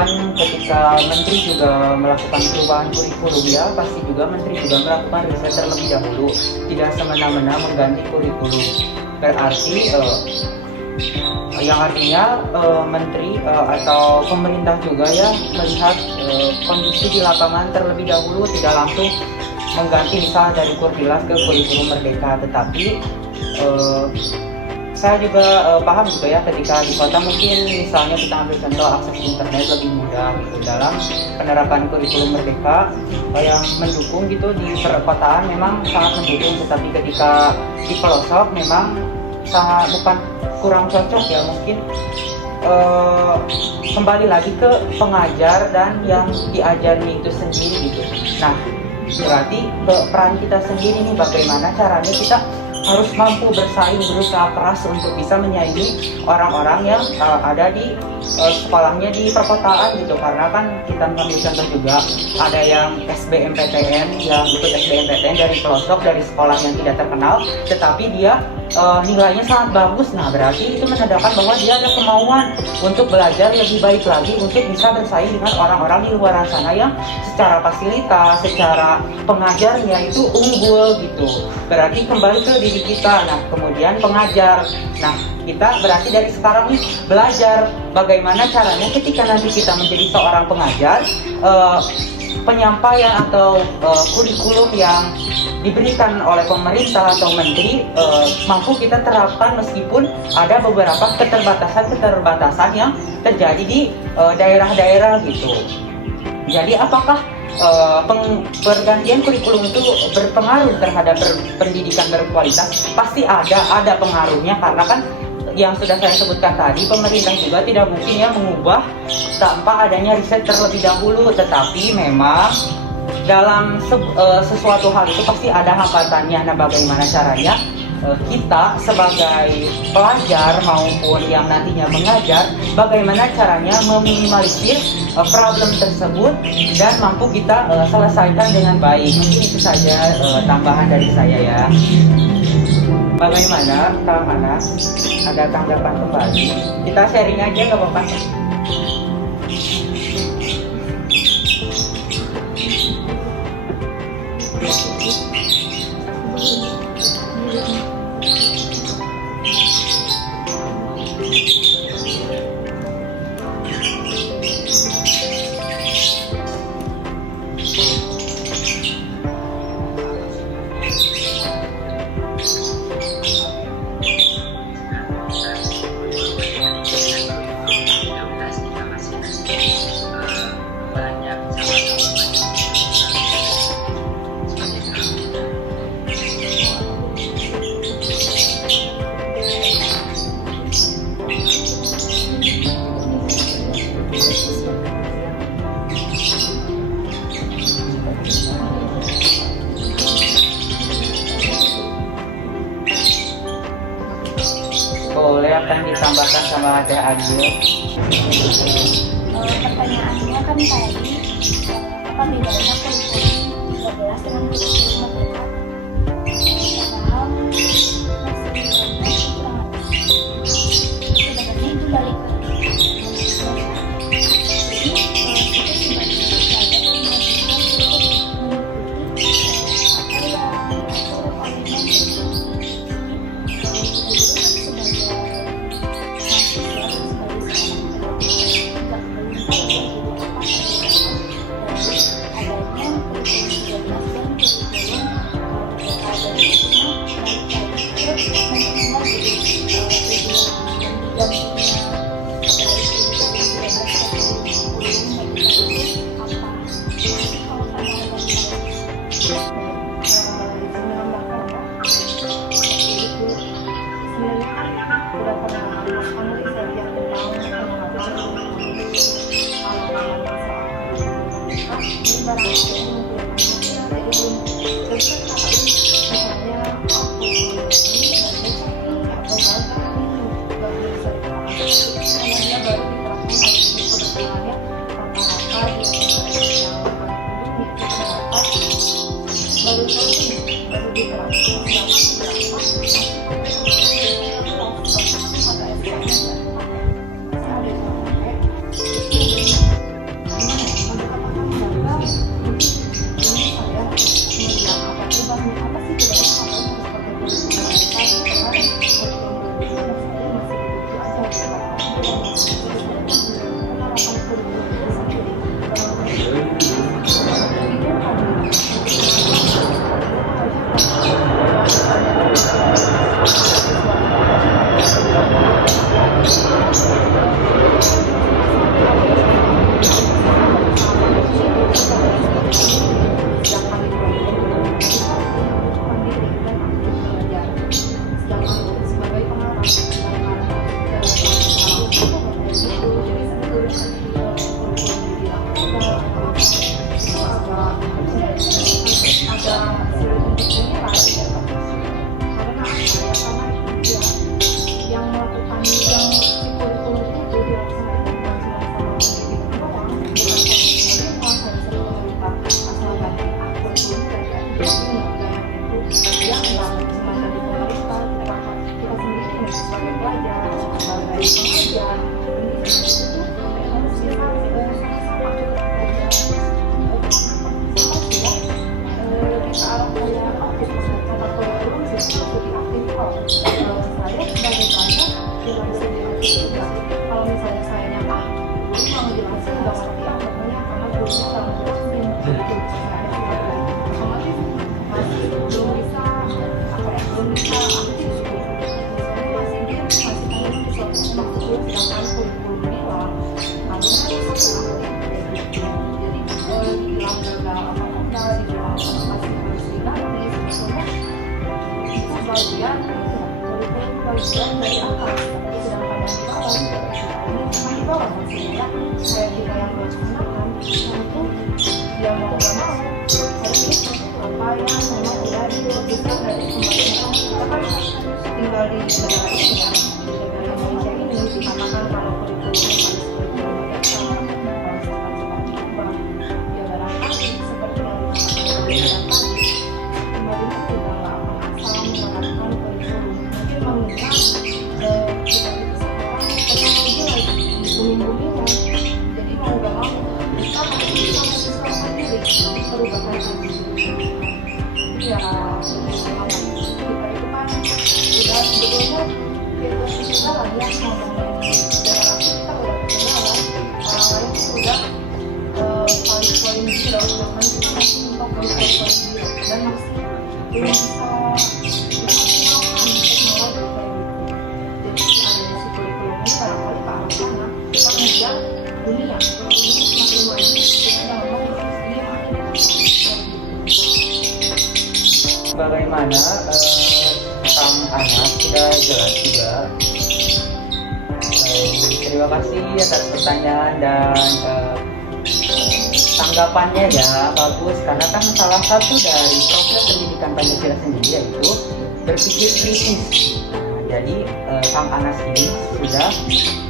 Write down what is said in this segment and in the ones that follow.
kan ketika menteri juga melakukan perubahan kurikulum ya, pasti juga menteri juga melakukan riset terlebih dahulu, tidak semena-mena mengganti kurikulum. Berarti yang artinya menteri atau pemerintah juga ya melihat kondisi di lapangan terlebih dahulu, tidak langsung mengganti misal dari Kurdilas ke kurikulum Merdeka. Tetapi saya juga paham juga ya, ketika di kota mungkin misalnya kita ambil contoh akses internet lebih mudah gitu dalam penerapan kurikulum Merdeka yang mendukung gitu di perkotaan memang sangat mendukung, tetapi ketika di pelosok memang sangat bukan kurang cocok ya, mungkin kembali lagi ke pengajar dan yang diajari itu sendiri gitu. Nah, berarti peran kita sendiri nih, bagaimana caranya kita harus mampu bersaing, berusaha keras untuk bisa menyaingi orang-orang yang ada di sekolahnya di perkotaan gitu. Karena kan kita ambil contoh juga ada yang SBMPTN, yang ikut SBMPTN dari pelosok, dari sekolah yang tidak terkenal, tetapi dia nilainya sangat bagus. Nah, berarti itu menandakan bahwa dia ada kemauan untuk belajar lebih baik lagi untuk bisa bersaing dengan orang-orang di luar sana yang secara fasilitas, secara pengajarnya itu unggul gitu. Berarti kembali ke diri kita. Nah, kemudian pengajar. Nah, kita berarti dari sekarang nih belajar bagaimana caranya ketika nanti kita menjadi seorang pengajar, penyampaian atau kurikulum yang diberikan oleh pemerintah atau menteri mampu kita terapkan meskipun ada beberapa keterbatasan yang terjadi di daerah-daerah gitu. Jadi apakah pergantian kurikulum itu berpengaruh terhadap pendidikan berkualitas? Pasti ada pengaruhnya, karena kan yang sudah saya sebutkan tadi, pemerintah juga tidak mungkin ya mengubah tanpa adanya riset terlebih dahulu. Tetapi memang dalam sesuatu hal itu pasti ada hambatannya. Nah, bagaimana caranya kita sebagai pelajar maupun yang nantinya mengajar, bagaimana caranya meminimalisir problem tersebut dan mampu kita selesaikan dengan baik. Mungkin itu saja tambahan dari saya ya. Bagaimana Kang Anas? Ada tanggapan kembali? Kita sharing aja, nggak apa-apa. Boleh apa yang ditambahkan sama Teh Agil? Pertanyaannya kan tadi apa bedanya kurikulum 13 dengan kurikulum Merdeka? Padahal sebenarnya itu balik ke sebagai pelajar, sebagai pengajar, pendidik itu harus kita sama-sama kita ke arah kayak aktif kata kurikulum justru lebih aktif kok. Saya sebagai pelajar juga bisa diaktif juga. Kalau misalnya saya nyapa, guru mau ngejelasin nggak ngerti apapun karena gurunya nggak ngejelasin, otomatis masih belum bisa belum bisa aktif gitu. Misalnya masih game, masih pengen di suatu waktu sedangkan kurikulum ini lah harusnya sangat aktif. Jadi dibilang gagal apa enggak, dibilang masih harus diganti, sebetulnya itu bagian kurikulum bagian dari akal. Tapi sedangkan yang di bawah ini cuma di bawah maksudnya kayak kita yang melaksanakan itu dia mau nggak mau harus apa yang memang udah diwakilkan dari pemerintah. Kita kan tinggal di negara ini ya, di negara Indonesia ini dikatakan kalau kurikulumnya harus kurikulum mereka harus seperti berubah. Ya barangkali seperti yang dikatakan tadi, pemerintah juga nggak akan asal menerapkan kurikulum. Mungkin mengingat kita itu sekarang teknologi lagi booming-boomingnya, jadi mau nggak mau kita harus bisa menyesuaikan sendiri perubahan itu. Ya kita itu kan sudah sebetulnya kita sudah lah ya ngomongin generasi kita udah ketinggalan, orang lain itu udah poin-poin zero, sedangkan kita masih mentok poin-poin zero dan masih belum bisa dioptimalkan teknologi kayak gitu. Jadi adanya si kurikulum ini barangkali ke arah sana kita mengejar dunia semakin maju, kita jangan mau dunia makin Bagaimana tentang anak sudah jelas juga. Terima kasih atas pertanyaan dan tanggapannya ya, bagus karena kan salah satu dari profil pendidikan Pancasila sendiri yaitu berpikir kritis. Jadi Kang Anas ini sudah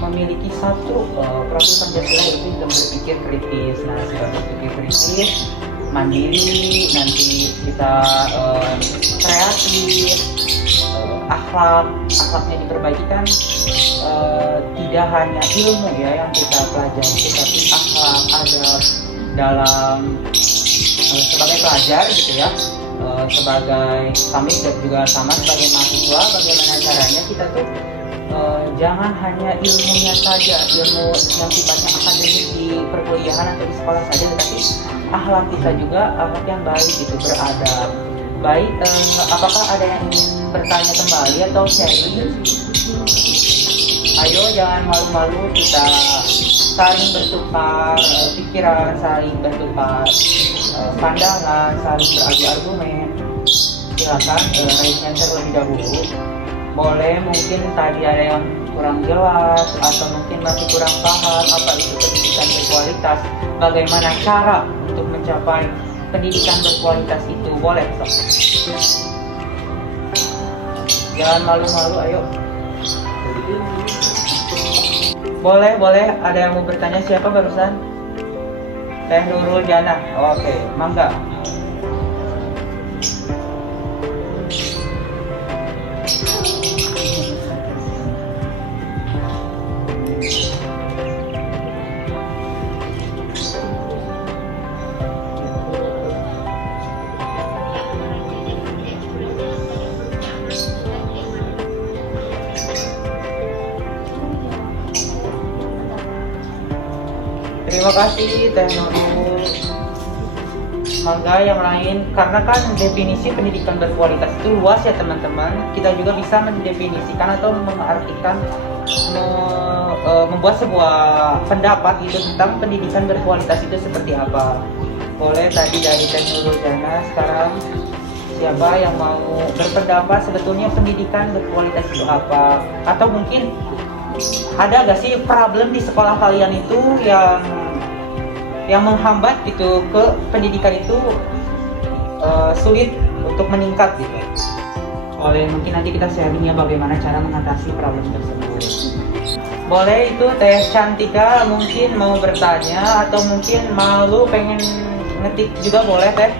memiliki satu profil Pancasila yaitu berpikir kritis. Nah, sudah berpikir kritis, mandiri, nanti kita kreatif, akhlaknya diperbaiki kan, tidak hanya ilmu ya yang kita pelajari, tetapi akhlak, adab dalam sebagai pelajar gitu ya, sebagai kami juga sama sebagai mahasiswa, bagaimana caranya kita tuh jangan hanya ilmunya saja, ilmu yang sifatnya akademik di perkuliahan atau di sekolah saja, tetapi akhlak kita juga akhlak yang baik gitu, beradab. Baik, apakah ada yang ingin bertanya kembali atau sharing? Ayo jangan malu-malu, kita saling bertukar pikiran, saling bertukar pandangan, saling beradu argumen. Silakan raise hand terlebih dahulu. Boleh mungkin tadi ada yang kurang jelas atau mungkin masih kurang paham apa itu pendidikan berkualitas, bagaimana cara untuk mencapai pendidikan berkualitas itu, boleh sok. Jangan malu-malu, ayo. Boleh, ada yang mau bertanya, siapa barusan? Teh Nurul Jana. Oke, mangga. Terima kasih Teh Nurul. Mangga yang lain, karena kan definisi pendidikan berkualitas itu luas ya teman-teman. Kita juga bisa mendefinisikan atau mengartikan, membuat sebuah pendapat gitu tentang pendidikan berkualitas itu seperti apa. Boleh tadi dari Teh Nurul Jana. Sekarang siapa yang mau berpendapat sebetulnya pendidikan berkualitas itu apa? Atau mungkin ada gak sih problem di sekolah kalian itu yang menghambat gitu ke pendidikan itu sulit untuk meningkat gitu? Boleh mungkin nanti kita sharingnya bagaimana cara mengatasi problem tersebut. Boleh itu Teh Cantika mungkin mau bertanya atau mungkin malu pengen ngetik juga boleh Teh.